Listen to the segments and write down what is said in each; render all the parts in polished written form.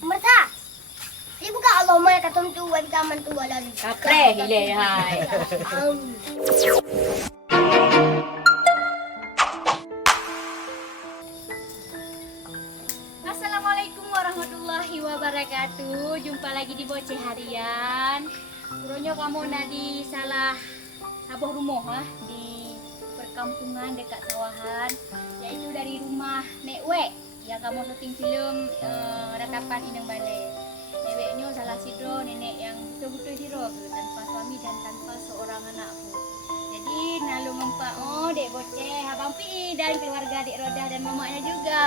Merta. Di buka Allah mai katum tu wa bikaman tu wala ni. Kapre hile hai. Assalamualaikum warahmatullahi wabarakatuh. Jumpa lagi di Boceh Harian. Puronyo kamu nadi salah sabuh rumah di perkampungan dekat sawahan, yaitu dari rumah Nek Wek yang kamu syuting film ratapan Inang Balai. Nek Weknya salah sidro nenek yang betul-betul sidro tanpa suami dan tanpa seorang anakku. Jadi nalu mempak dek Boceh, abang Pi dan keluarga dek Rodah dan mamanya juga.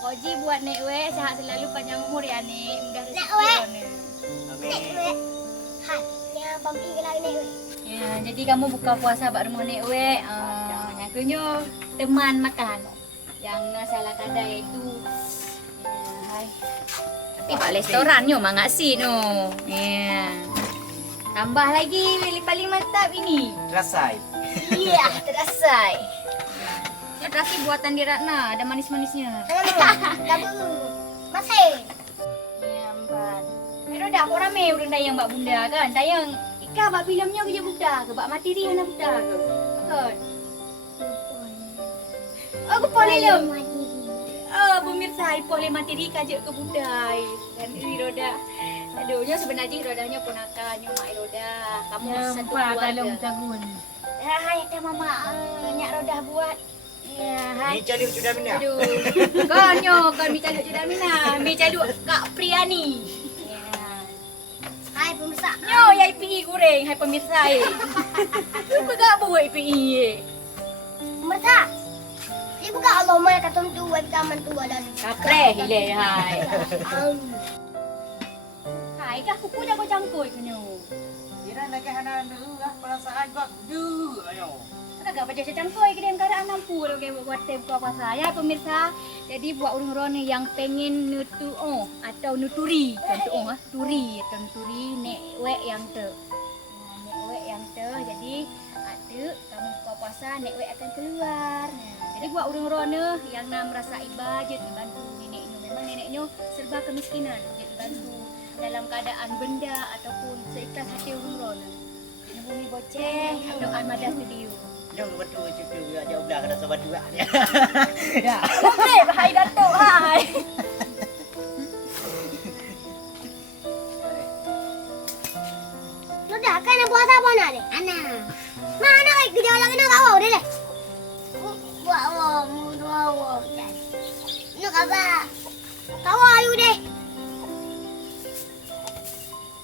Pokoknya buat Nek Wek sehat selalu, panjang umur ya Nek, mudah rezeki. Nek Wek. Amin. Nek Wek. Hai, nya bam pi lagi Nek Wek. Ya, jadi kamu buka puasa bak rumah Nek Wek, nyakunya teman makan. Yang salah kada itu hai. Tapi bak restorannya mah ngak si no. Ya. Tambah lagi paling mantap ini. Rasai. Iya, terasai. Ya, terasi buatan di Ratna, ada manis-manisnya. Kamu masih. Ya, Mbak. Pero dah kau rame udah tayang Mbak Bunda kan? Tayang Ika Mbak filmnya kerja Bunda ke? Mbak materi anak Bunda ke? Kan? Aku boleh lem. Pemirsa boleh materi kaje ke Bunda. Dan ini Roda. Aduhnya sebenarnya Rodanya ponakannya Mak Roda. Kamu satu keluarga. Ya, hai ada Mama Nyak Roda buat. Ya, hai. Ni cari sudah minda. Aduh. Konyo, kon mi caluk sudah mina. Mi caluk Kak Priani. Hai pemirsa. Nyo, ya IPI goreng, hai pemirsa. Lupa gak bawa IPI. Merta. Di buka Allah mai katum tu wa bikaman tu wala ni. Kapre hile hai. Hai, kah kuku dah kau cangkul kenyo. Kira nak hana dulu lah perasaan gua. Du, ayo. Agak baca cangkul ke dalam keadaan nampu lo kayak buat tem buka puasa ya pemirsa. Jadi buat orang-orang yang pengen nutu atau nuturi, contoh turi atau nuturi Nek Wek yang te. Nek Wek yang te. Jadi ada kamu buka puasa Nek Wek akan keluar. Jadi buat orang-orang yang nak merasa ibadat dibantu neneknya. Memang neneknya serba kemiskinan, jadi dibantu dalam keadaan benda ataupun seikhlas hati orang-orang. Bumi Boceh atau Armada Studio. Jom betul cucu dia udah kena sobat dua dia. Ya. Okey, hai Datuk, hai. Sudah kan nak puasa apa nak deh? Ana. Mana kai kerja lagi nak kau deh leh. Buat awak, mudu awak. Nak apa? Kau ayu deh.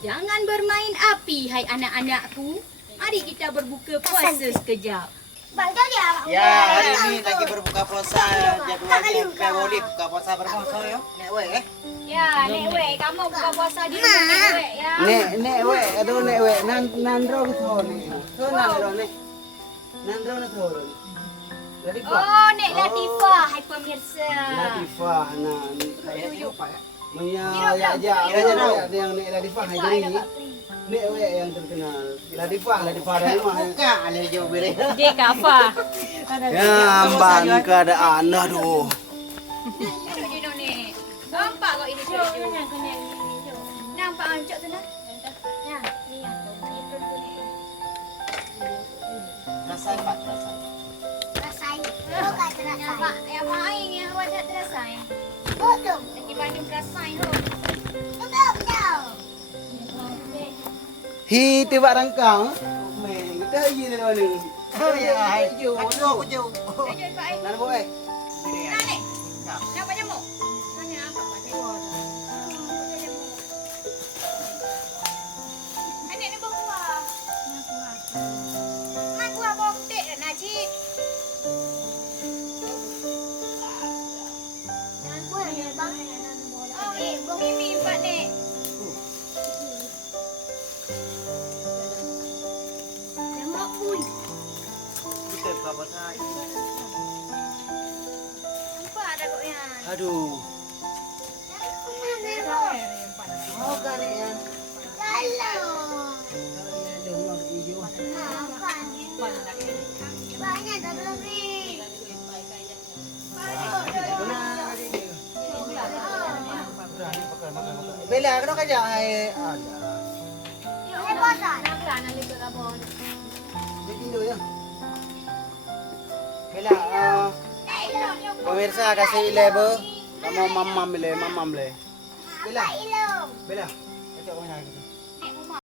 Jangan bermain api, hai anak-anakku. Mari kita berbuka puasa sekejap. Bang jadi awak. Ya, hari ini lagi berbuka puasa jadwalnya boleh buka puasa berpuasa yo. Nek Wek Ya, Nek Wek, kamu buka puasa di rumah Nek Wek ya. Nek Wek, aduh Nek Wek, nandro thoni. Nandro nek. Nandro na thoni. Jadi Oh, Nek Latifah, hai pemirsa. Latifah nah. Tuyuk. Punya ya yang Nek Latifah hari ini. Nek Wek yang terkenal. Latifah dari rumah. buka ale jauh bere. Dek Kafa. Ya, amban keadaan aduh. Duduk di noni. Nampak kok ini cucu. Nampak ancok sana? Ya, ni yang tu. Ni tu ni. Rasai Pak, rasai. Rasai. Kau kat rasai. Yang main yang wajah terasai. Betul. Lagi Bandung terasai tu. Betul betul. Hi tiba rangkang. Men, kita hi dari mana? Oh ya, hai. Aduh, aku jauh. Ayo Pak. Nan boy. Nah ni. Nampak nyamuk? Mana apa Pak? Anak ni bawa. Mak gua bawa kutik dan nasi. Jangan pulang ya bang. Oh, Mimi Pak Nek. Lemak pun. Kita buka puasa. Nampak ada kok yang. Aduh. Oh, kan ni ya. Kalau. Dengar hijau. Banyak dah lebih. Benar. Berani pakai Bela, ano ka dyan? Ay, ala. Ay, bosan. Nabra na lito ka mo. Bigilo yan. Bela, pemirsa kasih ilebo. Kamu mamam le. Bela, Ilong. Bela. Ito ko na.